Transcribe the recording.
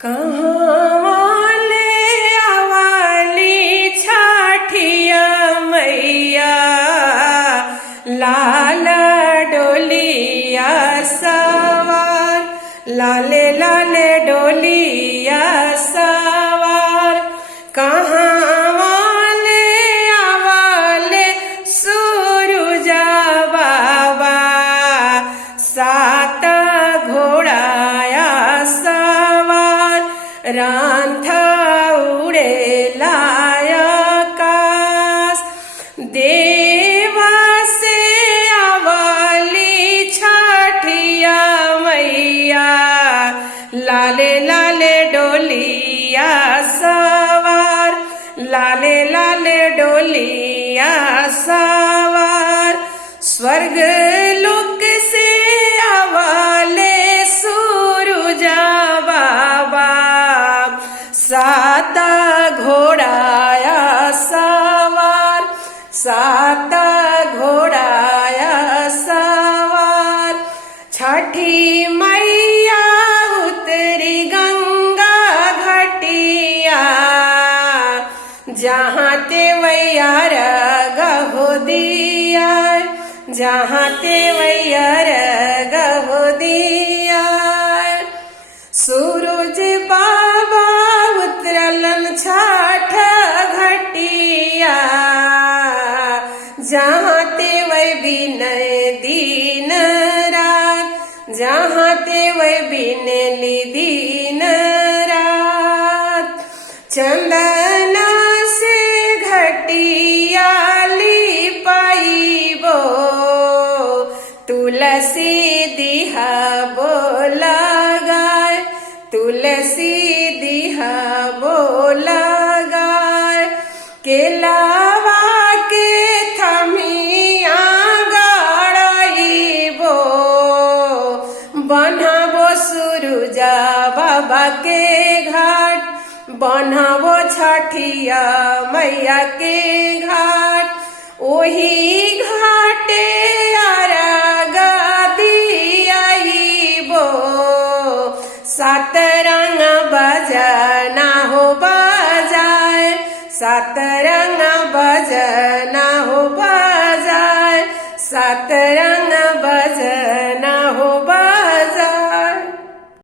कहाँ ले आवाली छाठिया मैया, लाल डोलिया सवार, लाले लाले डोलिया सवार। कहाँ ले आवाले सूरुजा बाबा, सात घोड़ाया सवार, रांध उड़े लायकाश। देवा से आवाली छाठिया मैया, लाले लाले डोलिया सवार, लाले लाले डोलिया सवार। स्वर्ग लोक से आवाले सूरुजा बाबा, सात घोड़ाया सवार, सात घोड़ाया सवार। छठी मैया उतरी गंगा घटिया, जहाँ ते वैयार गहो दिया, जहाँ ते वैयार गहो दिया। सूरज बाबा उतरलन छठ घटिया, जहाँ ते वै बिनय दिन रात, जहाँ ते वै बिनली दिन रात। चंदना से घटिया लिपाइबो, तुलसी दिहा बोला गाय, तुलसी दिहा बोला गाय। केलावा के थमिया गाड़ाइबो, बनाबो सूरुजा बाबा के घाट, बनाबो छठिया मैया के घाट। ओही घाटे आरागा दियाइबो, सात रंग बजना हो बजाए, सात रंग बजना हो बजाए, सात रंग